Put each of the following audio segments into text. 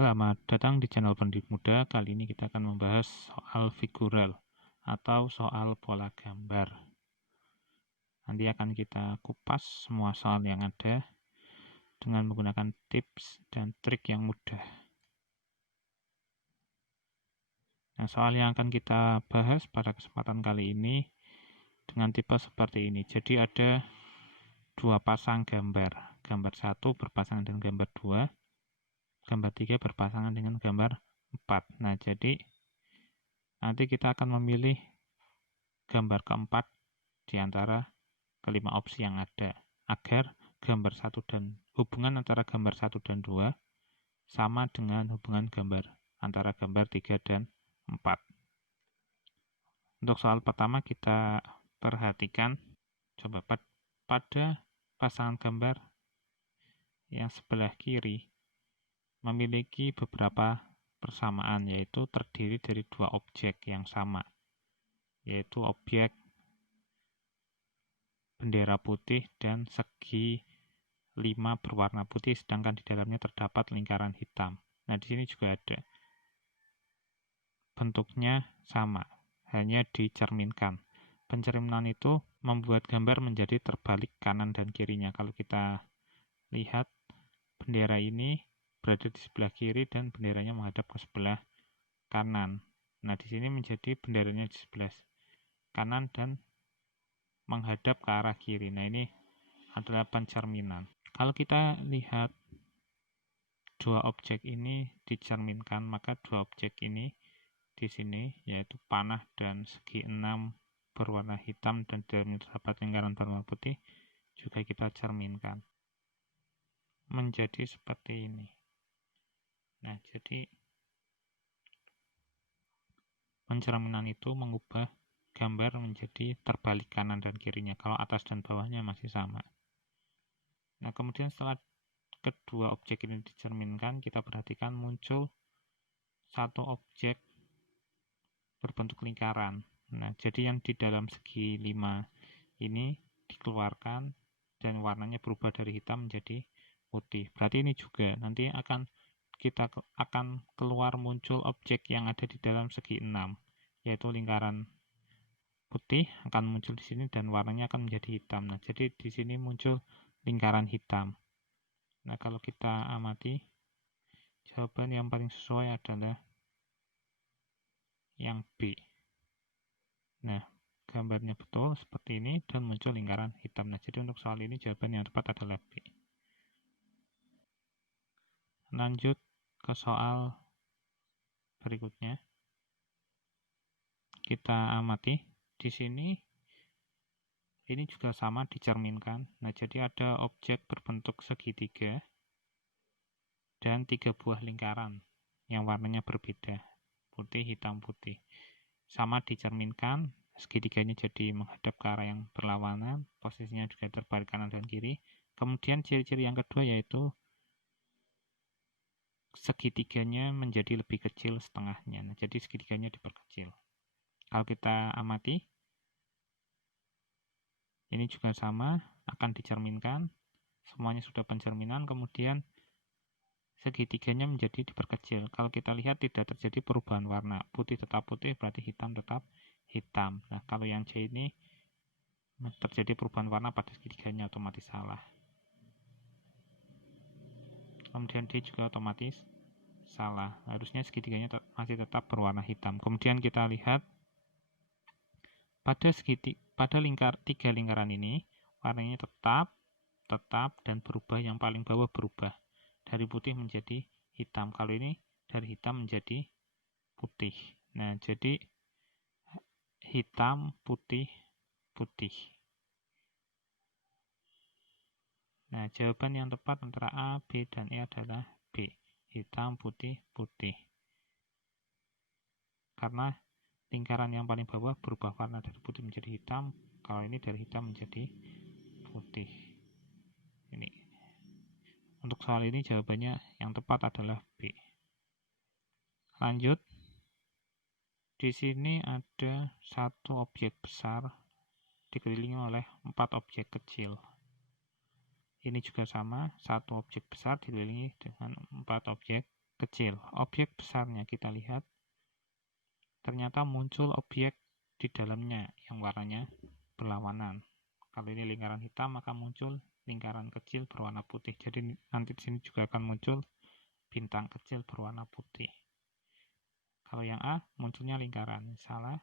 Selamat datang di channel Pendidik Muda. Kali ini kita akan membahas soal figural atau soal pola gambar. Nanti akan kita kupas semua soal yang ada dengan menggunakan tips dan trik yang mudah. Nah, soal yang akan kita bahas pada kesempatan kali ini dengan tipe seperti ini. Jadi ada dua pasang gambar. Gambar 1 berpasangan dengan gambar 2. Gambar 3 berpasangan dengan gambar 4. Nah, jadi nanti kita akan memilih gambar keempat di antara kelima opsi yang ada, agar gambar 1 dan hubungan antara gambar 1 dan 2 sama dengan hubungan gambar antara gambar 3 dan 4. Untuk soal pertama kita perhatikan, coba pada pasangan gambar yang sebelah kiri memiliki beberapa persamaan, yaitu terdiri dari dua objek yang sama, yaitu objek bendera putih dan segi 5 berwarna putih, sedangkan di dalamnya terdapat lingkaran hitam. Nah, di sini juga ada. Bentuknya sama, hanya dicerminkan. Pencerminan itu membuat gambar menjadi terbalik kanan dan kirinya. Kalau kita lihat, bendera ini berada di sebelah kiri dan benderanya menghadap ke sebelah kanan. Nah, di sini menjadi benderanya di sebelah kanan dan menghadap ke arah kiri. Nah, ini adalah pencerminan. Kalau kita lihat dua objek ini dicerminkan, maka dua objek ini di sini, yaitu panah dan segi 6 berwarna hitam dan dalamnya terdapat lingkaran berwarna putih, juga kita cerminkan menjadi seperti ini. Nah, jadi pencerminan itu mengubah gambar menjadi terbalik kanan dan kirinya, kalau atas dan bawahnya masih sama. Nah, kemudian setelah kedua objek ini dicerminkan, kita perhatikan muncul satu objek berbentuk lingkaran. Nah, jadi yang di dalam segi 5 ini dikeluarkan dan warnanya berubah dari hitam menjadi putih. Berarti ini juga nanti kita akan keluar muncul objek yang ada di dalam segi 6, yaitu lingkaran putih akan muncul di sini dan warnanya akan menjadi hitam. Nah, jadi di sini muncul lingkaran hitam. Nah, kalau kita amati, jawaban yang paling sesuai adalah yang B. Nah, gambarnya betul seperti ini dan muncul lingkaran hitam. Nah, jadi untuk soal ini jawaban yang tepat adalah B. Lanjut ke soal berikutnya. Kita amati di sini, ini juga sama dicerminkan. Nah, jadi ada objek berbentuk segitiga dan 3 buah lingkaran yang warnanya berbeda, putih, hitam, putih. Sama dicerminkan, segitiganya jadi menghadap ke arah yang berlawanan, posisinya juga terbalik kanan dan kiri. Kemudian ciri-ciri yang kedua yaitu segitiganya menjadi lebih kecil setengahnya. Nah, jadi segitiganya diperkecil. Kalau kita amati, ini juga sama, akan dicerminkan. Semuanya sudah pencerminan, kemudian segitiganya menjadi diperkecil. Kalau kita lihat tidak terjadi perubahan warna. Putih tetap putih, berarti hitam tetap hitam. Nah, kalau yang C ini terjadi perubahan warna pada segitiganya, otomatis salah. Kemudian D juga otomatis salah. Harusnya segitiganya masih tetap berwarna hitam. Kemudian kita lihat pada tiga lingkaran ini warnanya tetap dan berubah. Yang paling bawah berubah dari putih menjadi hitam. Kalau ini dari hitam menjadi putih. Nah, jadi hitam, putih, putih. Nah, jawaban yang tepat antara A, B, dan E adalah B. Hitam, putih, putih. Karena lingkaran yang paling bawah berubah warna dari putih menjadi hitam. Kalau ini dari hitam menjadi putih. Ini. Untuk soal ini jawabannya yang tepat adalah B. Lanjut. Di sini ada satu objek besar dikelilingi oleh 4 objek kecil. Ini juga sama, satu objek besar dikelilingi dengan 4 objek kecil. Objek besarnya kita lihat, ternyata muncul objek di dalamnya yang warnanya berlawanan. Kalau ini lingkaran hitam, maka muncul lingkaran kecil berwarna putih. Jadi nanti di sini juga akan muncul bintang kecil berwarna putih. Kalau yang A, munculnya lingkaran. Salah.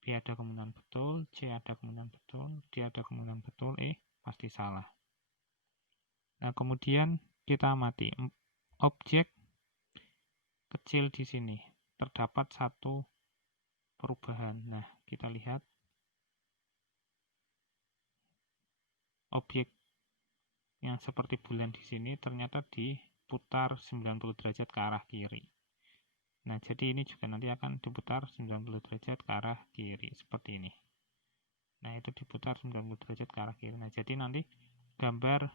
B ada kemungkinan betul, C ada kemungkinan betul, D ada kemungkinan betul, E pasti salah. Nah, kemudian kita amati objek kecil di sini. Terdapat satu perubahan. Nah, kita lihat objek yang seperti bulan di sini ternyata diputar 90 derajat ke arah kiri. Nah, jadi ini juga nanti akan diputar 90 derajat ke arah kiri, seperti ini. Nah, itu diputar 90 derajat ke arah kiri. Nah, jadi nanti gambar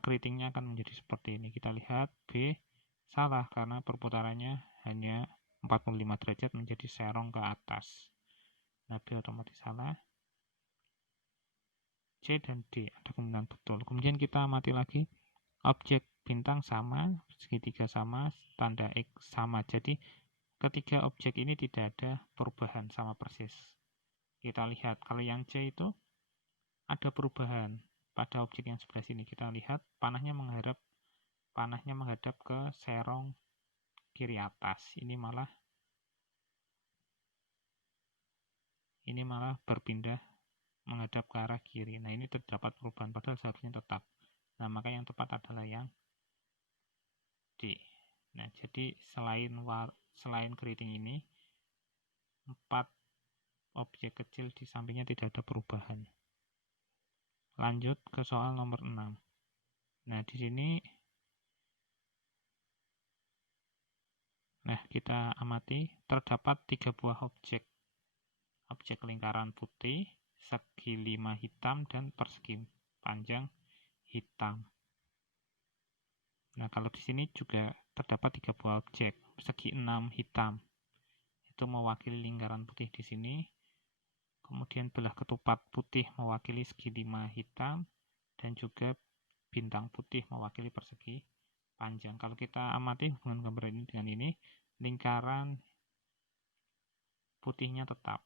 keritingnya akan menjadi seperti ini. Kita lihat B salah karena perputarannya hanya 45 derajat menjadi serong ke atas. Nah, B otomatis salah. C dan D ada kemungkinan betul. Kemudian kita amati lagi objek bintang sama, segitiga sama, tanda X sama. Jadi ketiga objek ini tidak ada perubahan, sama persis. Kita lihat kalau yang C itu ada perubahan pada objek yang sebelah sini. Kita lihat panahnya menghadap ke serong kiri atas. Ini malah berpindah menghadap ke arah kiri. Nah, ini terdapat perubahan, padahal seharusnya tetap. Nah, maka yang tepat adalah yang D. Nah, jadi selain keriting ini, 4 objek kecil di sampingnya tidak ada perubahan. Lanjut ke soal nomor 6. Nah, di sini kita amati terdapat 3 buah objek lingkaran putih, segi 5 hitam, dan persegi panjang hitam. Nah, kalau di sini juga terdapat 3 buah objek, segi 6 hitam. Itu mewakili lingkaran putih di sini. Kemudian belah ketupat putih mewakili segi 5 hitam, dan juga bintang putih mewakili persegi panjang. Kalau kita amati hubungan gambar ini dengan ini, lingkaran putihnya tetap.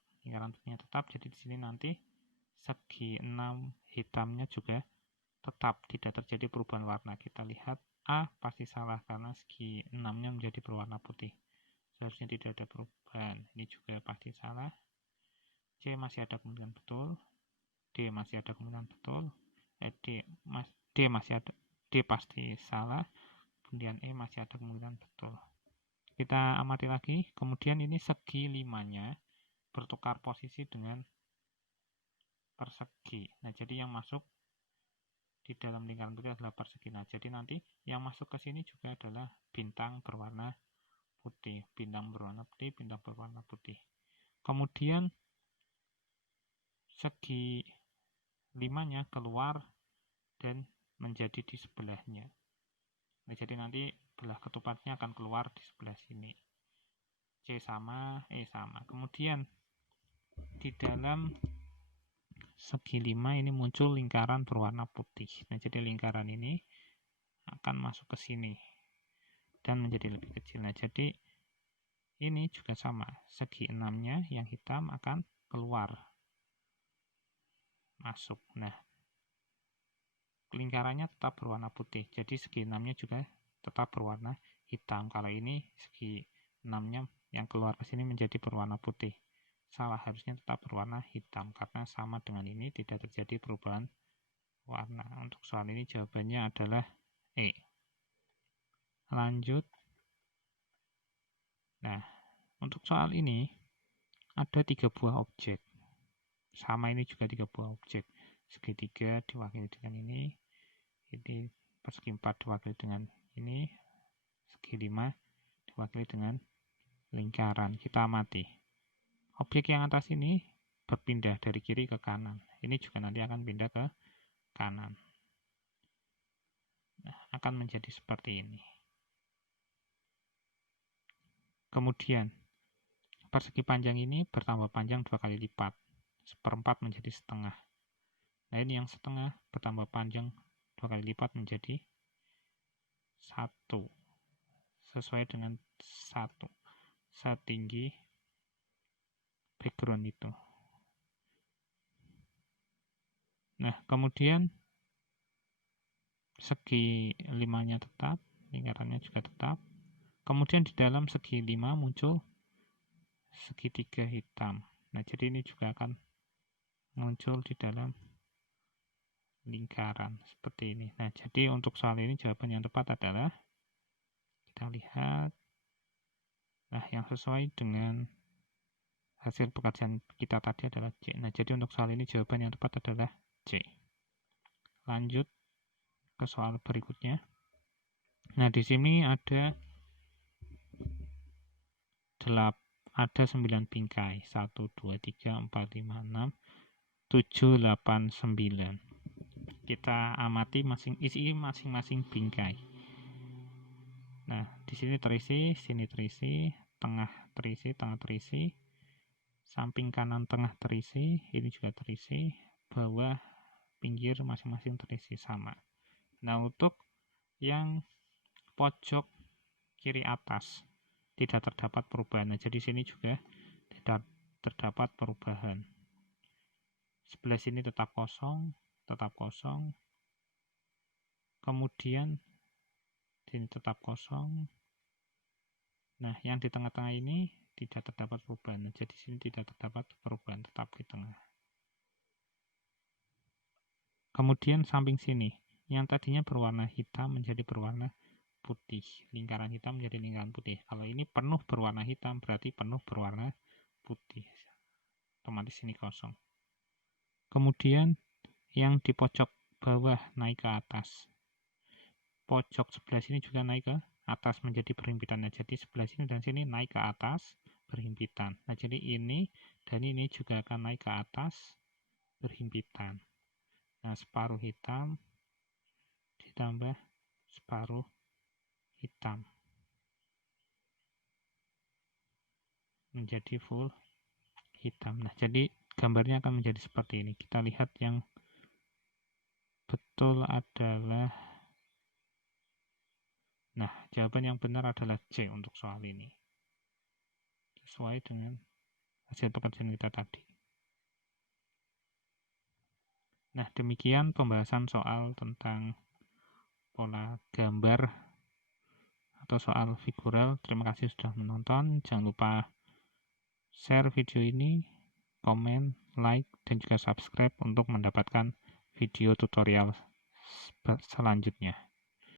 Jadi di sini nanti segi 6 hitamnya juga tetap, tidak terjadi perubahan warna. Kita lihat A pasti salah karena segi 6-nya menjadi berwarna putih. Seharusnya tidak ada perubahan. Ini juga pasti salah. C masih ada kemungkinan betul. D masih ada kemungkinan betul. D pasti salah. Kemudian E masih ada kemungkinan betul. Kita amati lagi. Kemudian ini segi 5-nya bertukar posisi dengan persegi. Nah, jadi yang masuk di dalam lingkaran putih adalah persegi. Nah, jadi nanti yang masuk ke sini juga adalah bintang berwarna putih. Bintang berwarna putih. Kemudian segi 5-nya keluar dan menjadi di sebelahnya. Nah, jadi nanti belah ketupatnya akan keluar di sebelah sini. C sama, E sama. Kemudian di dalam segi 5 ini muncul lingkaran berwarna putih. Nah, jadi lingkaran ini akan masuk ke sini dan menjadi lebih kecil. Nah, jadi ini juga sama. Segi 6-nya yang hitam akan keluar masuk. Nah, lingkarannya tetap berwarna putih. Jadi segi 6-nya juga tetap berwarna hitam. Kalau ini segi 6-nya yang keluar ke sini menjadi berwarna putih. Salah, harusnya tetap berwarna hitam karena sama dengan ini tidak terjadi perubahan warna. Untuk soal ini jawabannya adalah E. Lanjut. Nah, untuk soal ini ada 3 buah objek. Sama, ini juga 3 buah objek. Segitiga diwakili dengan ini persegi 4 diwakili dengan ini, segi 5 diwakili dengan lingkaran. Kita amati. Objek yang atas ini berpindah dari kiri ke kanan. Ini juga nanti akan pindah ke kanan. Nah, akan menjadi seperti ini. Kemudian, persegi panjang ini bertambah panjang 2 kali lipat. 1/4 menjadi setengah. Nah, ini yang setengah bertambah panjang 2 kali lipat menjadi 1, sesuai dengan 1 setinggi background itu. Nah, kemudian segi 5-nya tetap, lingkarannya juga tetap. Kemudian di dalam segi 5 muncul segitiga hitam. Nah, jadi ini juga akan muncul di dalam lingkaran seperti ini. Nah, jadi untuk soal ini jawaban yang tepat adalah, kita lihat, nah yang sesuai dengan hasil pekerjaan kita tadi adalah C. Nah, jadi untuk soal ini jawaban yang tepat adalah C. Lanjut ke soal berikutnya. Nah, di sini ada 9 bingkai. 1, 2, 3, 4, 5, 6, 7, 8, 9. Kita amati isi masing-masing bingkai. Nah, di sini terisi, sini terisi, tengah terisi, samping kanan tengah terisi, ini juga terisi, bawah pinggir masing-masing terisi sama. Nah, untuk yang pojok kiri atas tidak terdapat perubahan. Nah, jadi sini juga tidak terdapat perubahan. Sebelah sini tetap kosong, kemudian sini tetap kosong. Nah, yang di tengah-tengah ini tidak terdapat perubahan. Nah, jadi sini tidak terdapat perubahan, tetap di tengah. Kemudian samping sini, yang tadinya berwarna hitam menjadi berwarna putih. Lingkaran hitam menjadi lingkaran putih. Kalau ini penuh berwarna hitam, berarti penuh berwarna putih. Otomatis ini kosong. Kemudian yang di pojok bawah naik ke atas. Pojok sebelah sini juga naik ke atas menjadi berhimpitan. Nah, jadi sebelah sini dan sini naik ke atas berhimpitan. Nah, jadi ini dan ini juga akan naik ke atas berhimpitan. Nah, separuh hitam ditambah separuh hitam menjadi full hitam. Nah, jadi gambarnya akan menjadi seperti ini. Kita lihat yang betul adalah, nah, jawaban yang benar adalah C untuk soal ini. Sesuai dengan hasil pekerjaan kita tadi. Nah, demikian pembahasan soal tentang pola gambar atau soal figural. Terima kasih sudah menonton. Jangan lupa share video ini, komen, like, dan juga subscribe untuk mendapatkan video tutorial selanjutnya.